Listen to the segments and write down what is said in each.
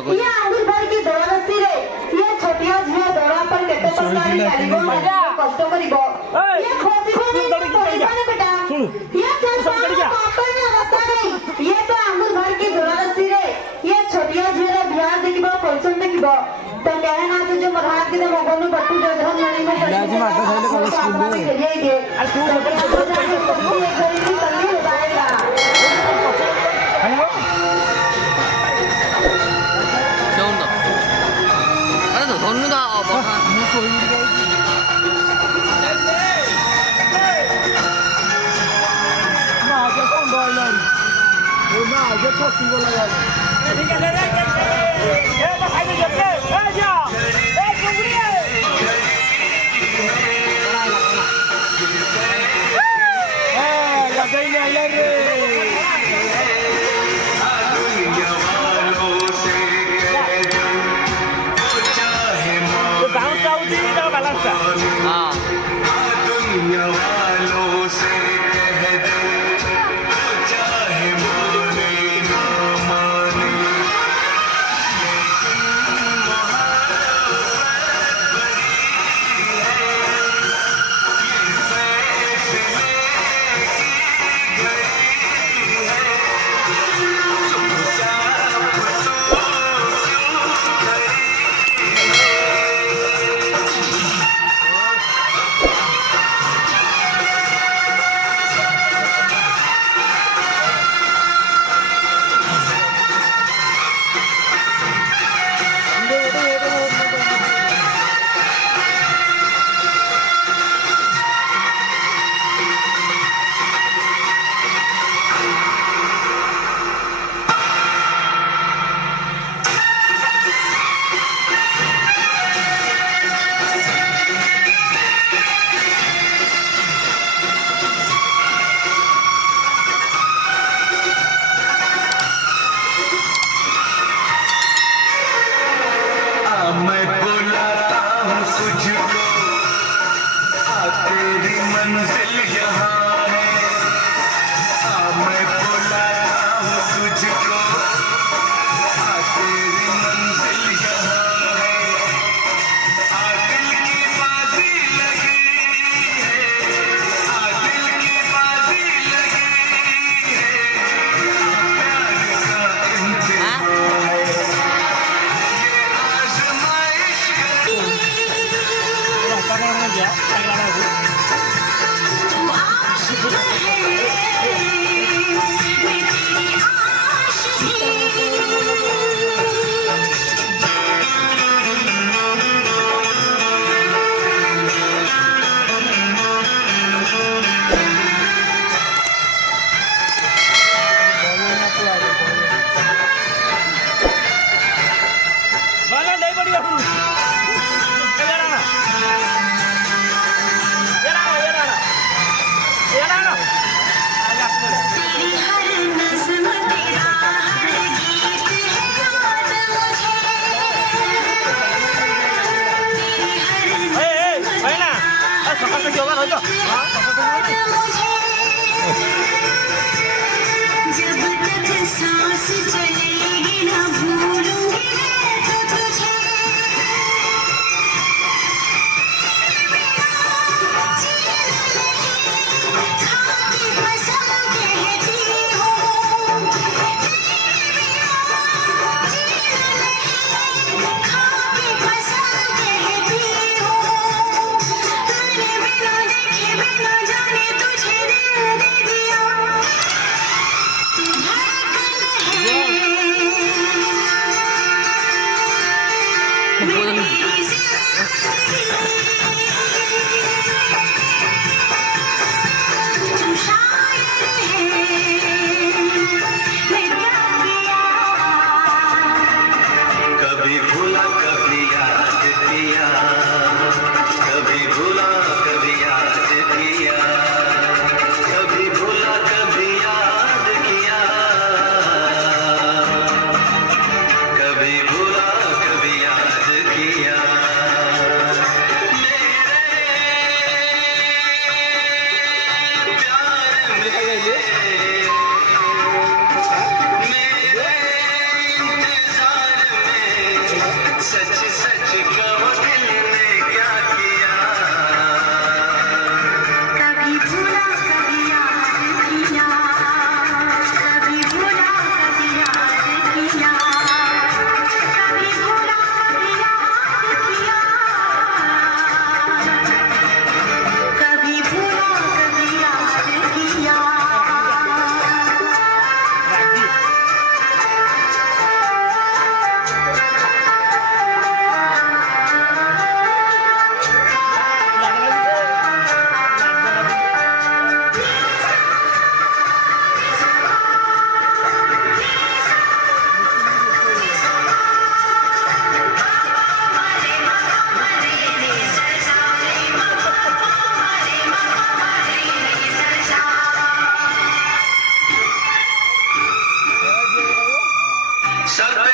ये आंगुर भर की दौड़ रस्सी रे ये छोटिया झिया दौड़ा पर केते प्रकार कारिगो मजा कष्ट करिबो ये खोजी खोजी परिवार बेटा ये चल पापा ने रस्ता नहीं ये तो आंगुर भर की दौड़ रस्सी रे ये छोटिया झिया बिहार देखिबो परिचय देखिबो तो कहे ना से जो मधार के मगनु बट्टू जो धन मणि में लाजी माता धइले कॉलेज स्कूल में ये दे आ तू एक गरीबी तल्ली हो जाएगा हेलो 세운다. 아니, 던누다. 무서워. 아저 건 거는 얼마 아저 쳤던 거 나가. 그러니까 내가 가지 옆에 해줘. 에 누구야? 야 저기 날래. 아. चला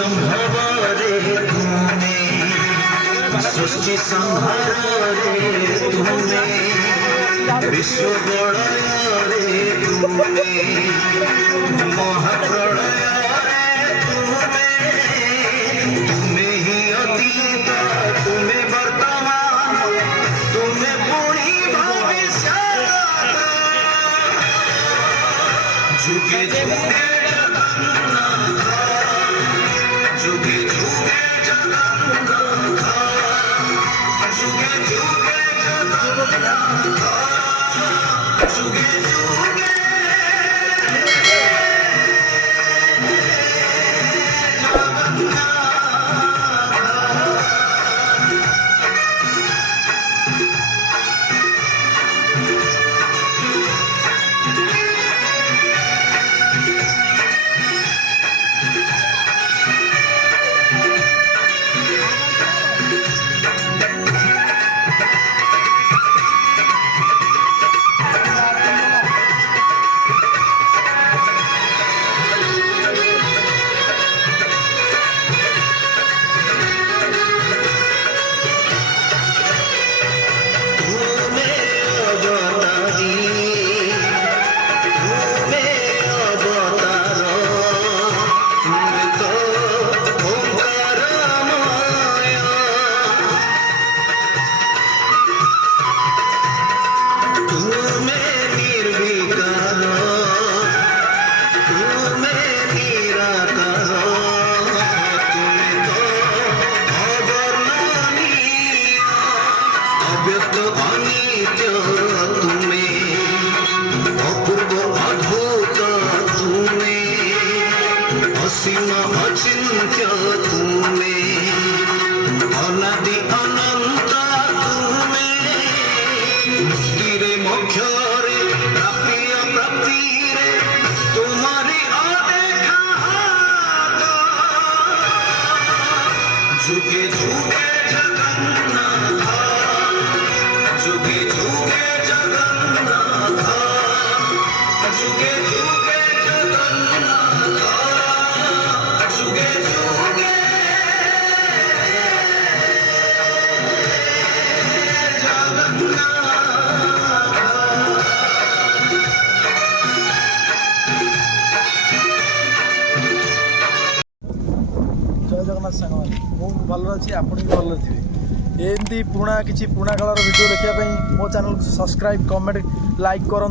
संभवरे तुमे सृष्टि संहारे तुमे विश्व बड़यरे तुमे महाप्रलयरे तुमे तुमे ही अतीत तुमे वर्तमान तुमे पुणी भविष्य जुगे जुगे जुगे जुगे जगन्नाथ जुगे जुगे जगन्नाथ जुगे जुगे अचिंत्य तुमे अनादि अनंत तुमे मुक्तिरे मोक्षरे प्राप्य प्राप्तिरे तुम्हारी अदेखा हाथ जुगे जुगे जगन्नाथ जुगे जुगे जगन्नाथ जुगे जुगे जगन्नाथ जुगे जुगे जय जगन्नाथ सांगवान भल अच्छी आप भल थे एमती पुणा किसी पुणा कालर वीडियो देखा मो चैनल सब्सक्राइब कमेंट लाइक करूँ।